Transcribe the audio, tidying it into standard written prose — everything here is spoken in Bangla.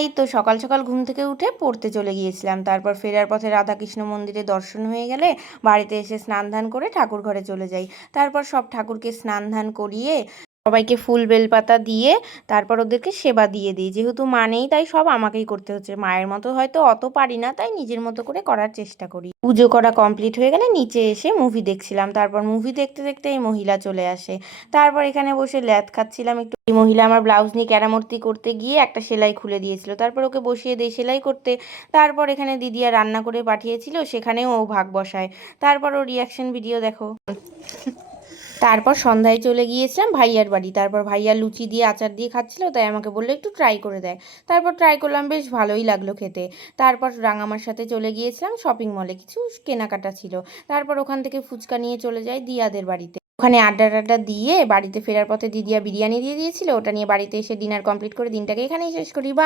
এই তো সকাল সকাল ঘুম থেকে উঠে পড়তে চলে গিয়েছিলাম। তারপর ফেরার পথে রাধাকৃষ্ণ মন্দিরে দর্শন হয়ে গেলে বাড়িতে এসে স্নান ধান করে ঠাকুর ঘরে চলে যাই। তারপর সব ঠাকুরকে স্নান ধান করিয়ে সবাইকে ফুল বেলপাতা দিয়ে তারপর ওদেরকে সেবা দিয়ে দিই। যেহেতু মা নেই তাই সব আমাকেই করতে হচ্ছে। মায়ের মতো হয়তো অত পারি না, তাই নিজের মতো করে করার চেষ্টা করি। পুজো করা কমপ্লিট হয়ে গেলে নিচে এসে মুভি দেখছিলাম। তারপর মুভি দেখতে দেখতে এই মহিলা চলে আসে। তারপর এখানে বসে ল্যাদ খাচ্ছিলাম একটু। এই মহিলা আমার ব্লাউজ নিয়ে কেরামতি করতে গিয়ে একটা সেলাই খুলে দিয়েছিল, তারপর ওকে বসিয়ে দেই সেলাই করতে। তারপর এখানে দিদিয়া রান্না করে পাঠিয়েছিল, সেখানেও ও ভাগ বসায়। তারপর ও রিয়াকশন ভিডিও দেখো। তারপর সন্ধ্যায় চলে গিয়েছিলাম ভাইয়ার বাড়ি। তারপর ভাইয়া লুচি দিয়ে আচার দিয়ে খাচ্ছিল, তাই আমাকে বললো একটু ট্রাই করে দেয়। তারপর ট্রাই করলাম, বেশ ভালোই লাগলো খেতে। তারপর রাঙামার সাথে চলে গিয়েছিলাম শপিং মলে, কিছু কেনাকাটা ছিল। তারপর ওখান থেকে ফুচকা নিয়ে চলে যাই দিয়াদের বাড়িতে। ওখানে আড্ডা টাড্ডা দিয়ে বাড়িতে ফেরার পথে দিদিয়া বিরিয়ানি দিয়ে দিয়েছিল, ওটা নিয়ে বাড়িতে এসে ডিনার কমপ্লিট করে দিনটাকে এখানেই শেষ করি। বা